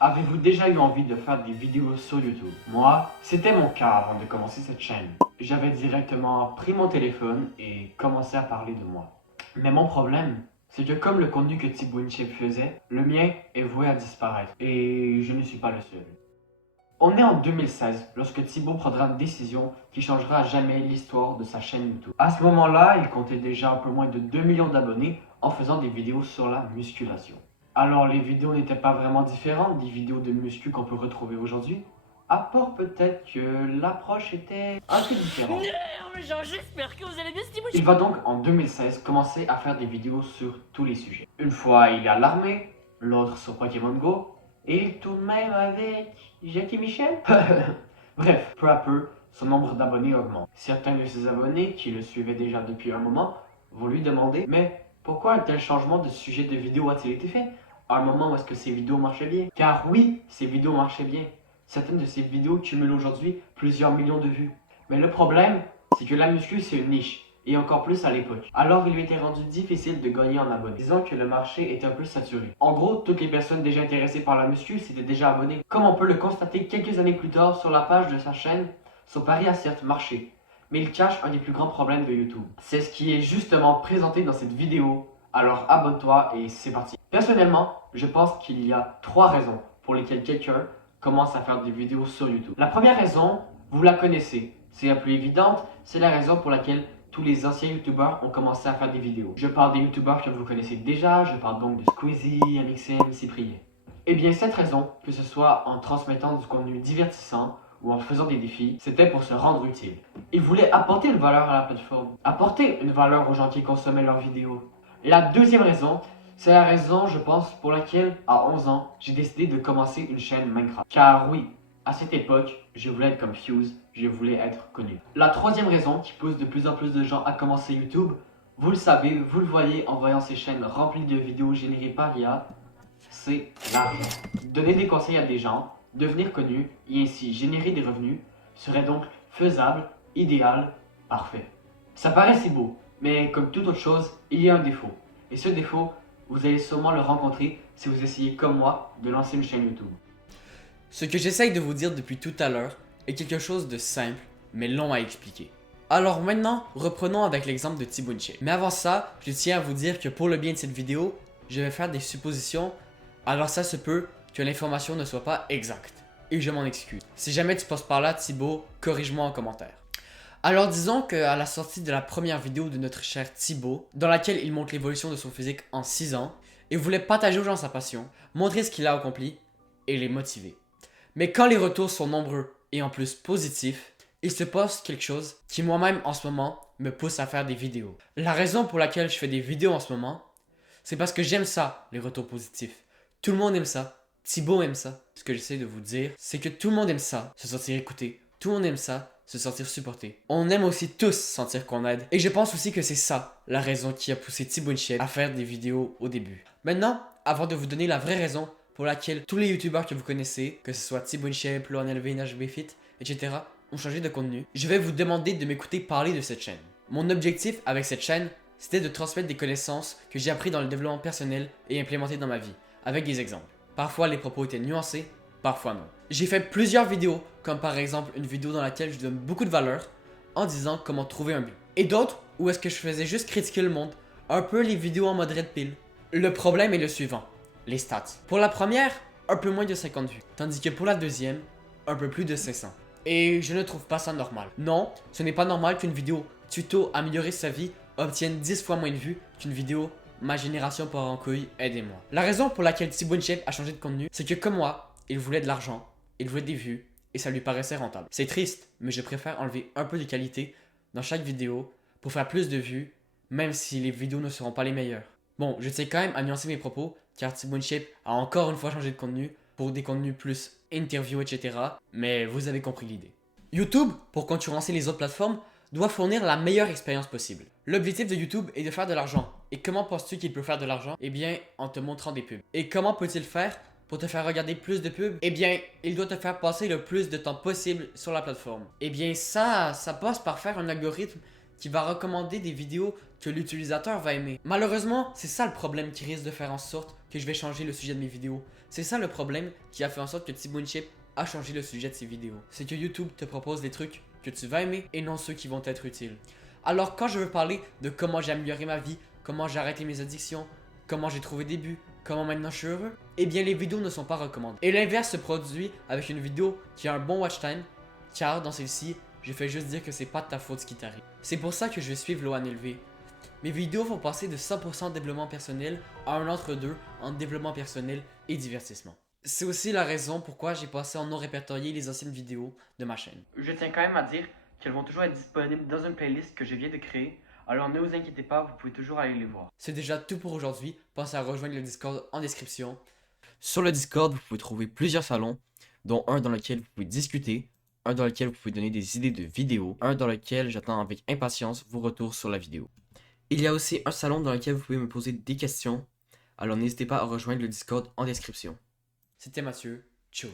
Avez-vous déjà eu envie de faire des vidéos sur YouTube? Moi, c'était mon cas avant de commencer cette chaîne. J'avais directement pris mon téléphone et commencé à parler de moi. Mais mon problème, c'est que comme le contenu que Thibaut InShape faisait, le mien est voué à disparaître. Et je ne suis pas le seul. On est en 2016 lorsque Thibaut prendra une décision qui changera à jamais l'histoire de sa chaîne YouTube. À ce moment-là, il comptait déjà un peu moins de 2 millions d'abonnés en faisant des vidéos sur la musculation. Alors les vidéos n'étaient pas vraiment différentes des vidéos de muscu qu'on peut retrouver aujourd'hui, à part peut-être que l'approche était un peu différente. J'espère que vous allez bien, Steve. Il va donc en 2016 commencer à faire des vidéos sur tous les sujets. Une fois il est à l'armée, l'autre sur Pokémon Go, et il tourne même avec Jackie Michel. Bref, peu à peu, son nombre d'abonnés augmente. Certains de ses abonnés, qui le suivaient déjà depuis un moment, vont lui demander « Mais pourquoi un tel changement de sujet de vidéo a-t-il été fait à un moment où est-ce que ces vidéos marchaient bien ?» Car oui, ces vidéos marchaient bien. Certaines de ces vidéos cumulent aujourd'hui plusieurs millions de vues. Mais le problème, c'est que la muscu c'est une niche, et encore plus à l'époque. Alors il lui était rendu difficile de gagner en abonnés. Disons que le marché était un peu saturé. En gros, toutes les personnes déjà intéressées par la muscu s'étaient déjà abonnées. Comme on peut le constater quelques années plus tard sur la page de sa chaîne, son pari a certes marché, mais il cache un des plus grands problèmes de YouTube. C'est ce qui est justement présenté dans cette vidéo, alors abonne-toi et c'est parti. Personnellement, je pense qu'il y a 3 raisons pour lesquelles quelqu'un commence à faire des vidéos sur YouTube. La première raison, vous la connaissez, c'est la plus évidente, c'est la raison pour laquelle tous les anciens youtubeurs ont commencé à faire des vidéos. Je parle des youtubeurs que vous connaissez déjà, je parle donc de Squeezie, MXM, Cyprien. Et bien cette raison, que ce soit en transmettant du contenu divertissant ou en faisant des défis, c'était pour se rendre utile. Ils voulaient apporter une valeur à la plateforme, apporter une valeur aux gens qui consommaient leurs vidéos. La deuxième raison, c'est la raison, je pense, pour laquelle, à 11 ans, j'ai décidé de commencer une chaîne Minecraft. Car oui, à cette époque, je voulais être comme Fuse, je voulais être connu. La troisième raison qui pousse de plus en plus de gens à commencer YouTube, vous le savez, vous le voyez en voyant ces chaînes remplies de vidéos générées par l'IA, c'est l'argent. Donner des conseils à des gens, devenir connu et ainsi générer des revenus serait donc faisable, idéal, parfait. Ça paraît si beau, mais comme toute autre chose, il y a un défaut. Et ce défaut, vous allez sûrement le rencontrer si vous essayez comme moi de lancer une chaîne YouTube. Ce que j'essaye de vous dire depuis tout à l'heure est quelque chose de simple, mais long à expliquer. Alors maintenant, reprenons avec l'exemple de Thibaut InShape. Mais avant ça, je tiens à vous dire que pour le bien de cette vidéo, je vais faire des suppositions, alors ça se peut que l'information ne soit pas exacte. Et je m'en excuse. Si jamais tu passes par là, Thibaut, corrige-moi en commentaire. Alors disons qu'à la sortie de la première vidéo de notre cher Thibaut, dans laquelle il montre l'évolution de son physique en 6 ans, il voulait partager aux gens sa passion, montrer ce qu'il a accompli et les motiver. Mais quand les retours sont nombreux et en plus positifs, il se passe quelque chose qui moi-même en ce moment me pousse à faire des vidéos. La raison pour laquelle je fais des vidéos en ce moment, c'est parce que j'aime ça, les retours positifs. Tout le monde aime ça. Thibaut aime ça. Ce que j'essaie de vous dire, c'est que tout le monde aime ça, se sentir écouté. Tout le monde aime ça, se sentir supporté. On aime aussi tous sentir qu'on aide. Et je pense aussi que c'est ça, la raison qui a poussé Thibaut InShape à faire des vidéos au début. Maintenant, avant de vous donner la vraie raison pour laquelle tous les youtubeurs que vous connaissez, que ce soit Thibaut InShape, LoanLV, NHBFit, etc., ont changé de contenu, je vais vous demander de m'écouter parler de cette chaîne. Mon objectif avec cette chaîne, c'était de transmettre des connaissances que j'ai appris dans le développement personnel et implémentées dans ma vie, avec des exemples. Parfois les propos étaient nuancés, parfois non. J'ai fait plusieurs vidéos, comme par exemple une vidéo dans laquelle je donne beaucoup de valeur, en disant comment trouver un but. Et d'autres où est-ce que je faisais juste critiquer le monde, un peu les vidéos en mode red pill. Le problème est le suivant, les stats. Pour la première, un peu moins de 50 vues, tandis que pour la deuxième, un peu plus de 500. Et je ne trouve pas ça normal. Non, ce n'est pas normal qu'une vidéo tuto améliorer sa vie obtienne 10 fois moins de vues qu'une vidéo ma génération part en couille, aidez-moi. La raison pour laquelle Thibaut InShape a changé de contenu, c'est que comme moi, il voulait de l'argent, il voulait des vues, et ça lui paraissait rentable. C'est triste, mais je préfère enlever un peu de qualité dans chaque vidéo pour faire plus de vues, même si les vidéos ne seront pas les meilleures. Bon, je tiens quand même à nuancer mes propos, car Thibaut InShape a encore une fois changé de contenu pour des contenus plus interviews, etc. Mais vous avez compris l'idée. YouTube, pour concurrencer les autres plateformes, doit fournir la meilleure expérience possible. L'objectif de YouTube est de faire de l'argent. Et comment penses-tu qu'il peut faire de l'argent? Eh bien, en te montrant des pubs. Et comment peut-il faire pour te faire regarder plus de pubs? Eh bien, il doit te faire passer le plus de temps possible sur la plateforme. Eh bien, ça passe par faire un algorithme qui va recommander des vidéos que l'utilisateur va aimer. Malheureusement, c'est ça le problème qui risque de faire en sorte que je vais changer le sujet de mes vidéos. C'est ça le problème qui a fait en sorte que T-Boone a changé le sujet de ses vidéos. C'est que YouTube te propose des trucs que tu vas aimer et non ceux qui vont être utiles. Alors quand je veux parler de comment j'ai amélioré ma vie, comment j'ai arrêté mes addictions, comment j'ai trouvé des buts, comment maintenant je suis heureux, eh bien les vidéos ne sont pas recommandées. Et l'inverse se produit avec une vidéo qui a un bon watch time, car dans celle-ci, je fais juste dire que c'est pas de ta faute ce qui t'arrive. C'est pour ça que je vais suivre Lohan LV. Mes vidéos vont passer de 100% développement personnel à un entre-deux entre développement personnel et divertissement. C'est aussi la raison pourquoi j'ai passé en non répertorié les anciennes vidéos de ma chaîne. Je tiens quand même à dire qu'elles vont toujours être disponibles dans une playlist que je viens de créer, alors ne vous inquiétez pas, vous pouvez toujours aller les voir. C'est déjà tout pour aujourd'hui, pensez à rejoindre le Discord en description. Sur le Discord, vous pouvez trouver plusieurs salons, dont un dans lequel vous pouvez discuter, un dans lequel vous pouvez donner des idées de vidéos, un dans lequel j'attends avec impatience vos retours sur la vidéo. Il y a aussi un salon dans lequel vous pouvez me poser des questions, alors n'hésitez pas à rejoindre le Discord en description. C'était Mathieu, ciao.